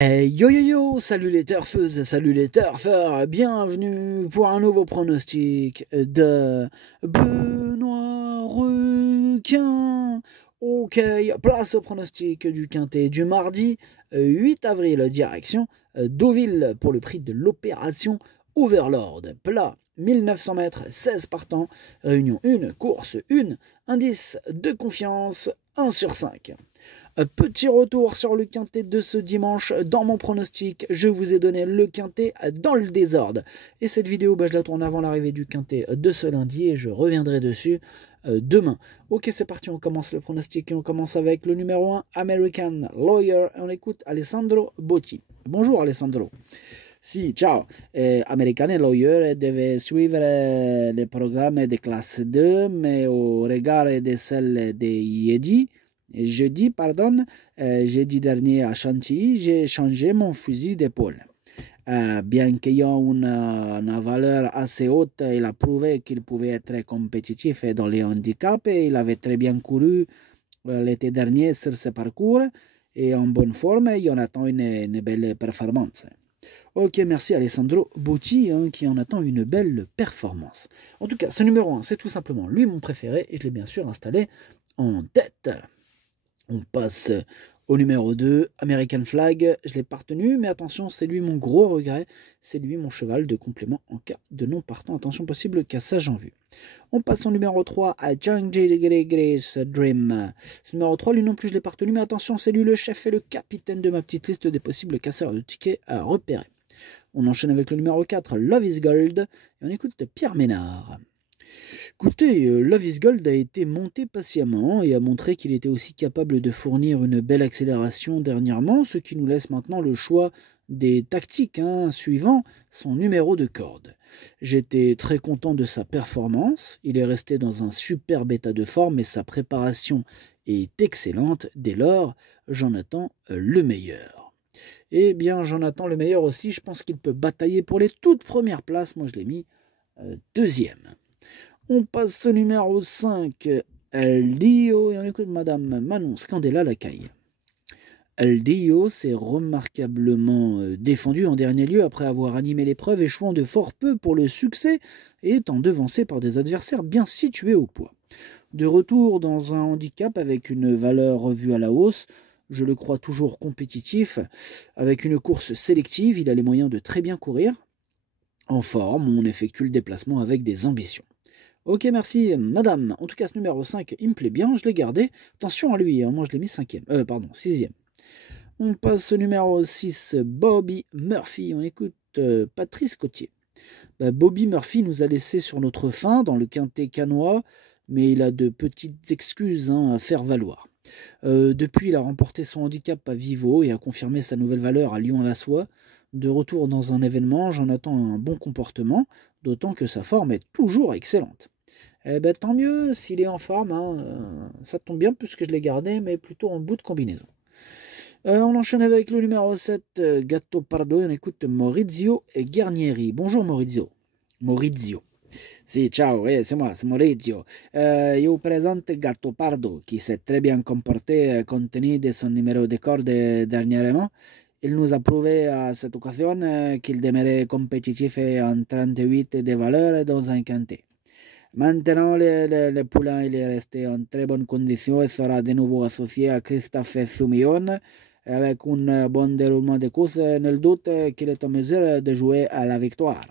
Yo yo yo, salut les turfeuses, salut les turfeurs, bienvenue pour un nouveau pronostic de Benoît Requin. Ok, place au pronostic du quintet du mardi 8 avril, direction Deauville pour le prix de l'opération Overlord. Plat 1900 mètres, 16 partants, réunion 1, course 1, indice de confiance 1 sur 5. Petit retour sur le quintet de ce dimanche. Dans mon pronostic, je vous ai donné le quintet dans le désordre. Et cette vidéo, je la tourne avant l'arrivée du quintet de ce lundi et je reviendrai dessus demain. Ok, c'est parti, on commence le pronostic et on commence avec le numéro 1, American Lawyer. Et on écoute Alessandro Botti. Bonjour Alessandro. Si, ciao. American Lawyer devait suivre les programmes de classe 2, mais au regard de celle des jeudi, jeudi dernier à Chantilly, j'ai changé mon fusil d'épaule. Bien qu'ayant une valeur assez haute, il a prouvé qu'il pouvait être compétitif dans les handicaps et il avait très bien couru l'été dernier sur ce parcours et en bonne forme, il en attend une belle performance. Ok, merci Alessandro Botti qui en attend une belle performance. En tout cas, ce numéro 1, c'est tout simplement lui mon préféré et je l'ai bien sûr installé en tête. On passe au numéro 2, American Flag. Je l'ai pas retenu, mais attention, c'est lui mon gros regret. C'est lui mon cheval de complément en cas de non partant. Attention, possible cassage en vue. On passe au numéro 3, à Grace Dream. Ce numéro 3, lui non plus, je l'ai pas retenu, mais attention, c'est lui le chef et le capitaine de ma petite liste des possibles casseurs de tickets à repérer. On enchaîne avec le numéro 4, Love is Gold. Et on écoute Pierre Ménard. Écoutez, Love is Gold a été monté patiemment et a montré qu'il était aussi capable de fournir une belle accélération dernièrement, ce qui nous laisse maintenant le choix des tactiques suivant son numéro de corde. J'étais très content de sa performance, il est resté dans un superbe état de forme et sa préparation est excellente, dès lors j'en attends le meilleur. Eh bien j'en attends le meilleur aussi, je pense qu'il peut batailler pour les toutes premières places, moi je l'ai mis deuxième. On passe au numéro 5, El Dio, et on écoute Madame Manon Scandella Lacaille. El Dio s'est remarquablement défendu en dernier lieu après avoir animé l'épreuve, échouant de fort peu pour le succès et étant devancé par des adversaires bien situés au poids. De retour dans un handicap avec une valeur revue à la hausse, je le crois toujours compétitif. Avec une course sélective, il a les moyens de très bien courir. En forme, on effectue le déplacement avec des ambitions. Ok, merci, madame. En tout cas, ce numéro 5, il me plaît bien, je l'ai gardé. Attention à lui, moi je l'ai mis sixième. On passe au numéro 6, Bobby Murphy. On écoute Patrice Cotier. Bobby Murphy nous a laissé sur notre faim dans le quintet canois, mais il a de petites excuses à faire valoir. Depuis, il a remporté son handicap à Vivo et a confirmé sa nouvelle valeur à Lyon-la-Soie. De retour dans un événement, j'en attends un bon comportement, d'autant que sa forme est toujours excellente. Eh ben tant mieux s'il est en forme, ça tombe bien puisque je l'ai gardé, mais plutôt en bout de combinaison. On enchaîne avec le numéro 7, Gatto Pardo, et on écoute Maurizio et Guarnieri. Bonjour Maurizio. Maurizio. Si, ciao, c'est moi, c'est Maurizio. Je vous présente Gatto Pardo, qui s'est très bien comporté compte tenu de son numéro de corde dernièrement. Il nous a prouvé à cette occasion qu'il demeurait compétitif et en 38 de valeur dans un quintet. Maintenant, le poulain il est resté en très bonne condition et sera de nouveau associé à Christophe Soumillon avec un bon déroulement de course. Nul doute qu'il est en mesure de jouer à la victoire.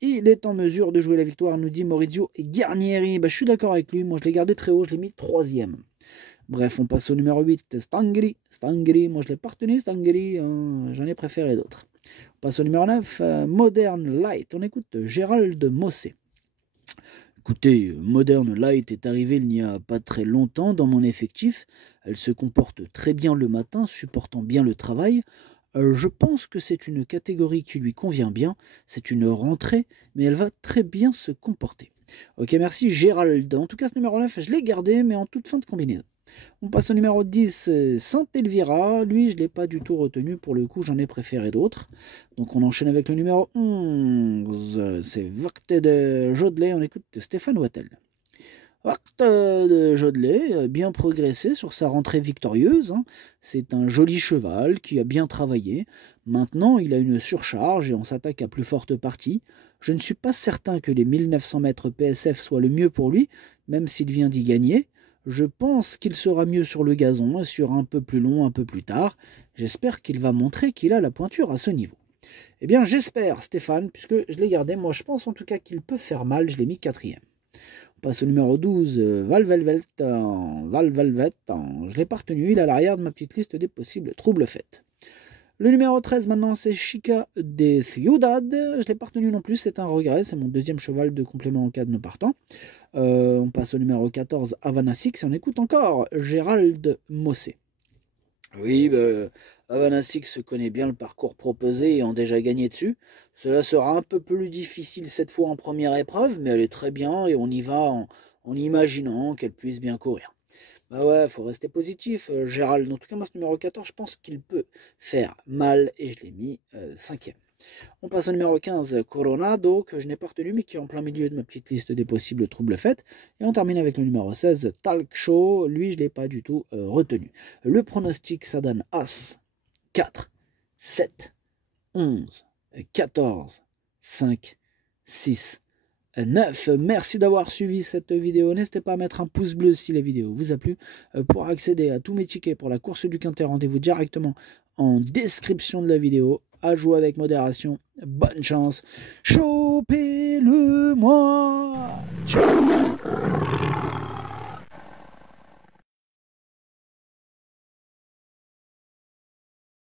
Il est en mesure de jouer la victoire, nous dit Maurizio Guarnieri. Je suis d'accord avec lui, moi je l'ai gardé très haut, je l'ai mis troisième. Bref, on passe au numéro 8, Stangri. Stangri, moi je l'ai pas retenu, Stangri, j'en ai préféré d'autres. On passe au numéro 9, Modern Light. On écoute Gérald Mossé. Écoutez, Modern Light est arrivée il n'y a pas très longtemps dans mon effectif. Elle se comporte très bien le matin, supportant bien le travail. Je pense que c'est une catégorie qui lui convient bien. C'est une rentrée, mais elle va très bien se comporter. Ok, merci Gérald. En tout cas, ce numéro 9, je l'ai gardé, mais en toute fin de combinaison. On passe au numéro 10, Saint-Elvira. Lui, je ne l'ai pas du tout retenu. Pour le coup, j'en ai préféré d'autres. Donc, on enchaîne avec le numéro 11. C'est Vacte de Jodelet. On écoute Stéphane Wattel. De Jodelet, bien progressé sur sa rentrée victorieuse. Hein. C'est un joli cheval qui a bien travaillé. Maintenant, il a une surcharge et on s'attaque à plus forte partie. Je ne suis pas certain que les 1900 mètres PSF soient le mieux pour lui, même s'il vient d'y gagner. Je pense qu'il sera mieux sur le gazon et sur un peu plus long un peu plus tard. J'espère qu'il va montrer qu'il a la pointure à ce niveau. Eh bien, j'espère, Stéphane, puisque je l'ai gardé. Moi, je pense en tout cas qu'il peut faire mal. Je l'ai mis 4e. On passe au numéro 12, Valvelvet. Je l'ai pas retenu. Il est à l'arrière de ma petite liste des possibles troubles faits. Le numéro 13 maintenant, c'est Chica de Ciudad. Je ne l'ai pas retenu non plus, c'est un regret. C'est mon deuxième cheval de complément en cas de nos partants. On passe au numéro 14, Havana Six. Et on écoute encore Gérald Mossé. Oui, Havana Six connaît bien le parcours proposé et ont déjà gagné dessus. Cela sera un peu plus difficile cette fois en première épreuve, mais elle est très bien et on y va en imaginant qu'elle puisse bien courir. Bah ouais, faut rester positif, Gérald. En tout cas, moi, ce numéro 14, je pense qu'il peut faire mal et je l'ai mis 5e. On passe au numéro 15, Coronado, que je n'ai pas retenu, mais qui est en plein milieu de ma petite liste des possibles troubles faits. Et on termine avec le numéro 16, Talk Show. Lui, je ne l'ai pas du tout retenu. Le pronostic, ça donne As, 4, 7, 11, 14, 5, 6, 9. Merci d'avoir suivi cette vidéo. N'hésitez pas à mettre un pouce bleu si la vidéo vous a plu. Pour accéder à tous mes tickets pour la course du Quintet, rendez-vous directement en description de la vidéo. À jouer avec modération. Bonne chance. Chopez-le-moi. Ciao.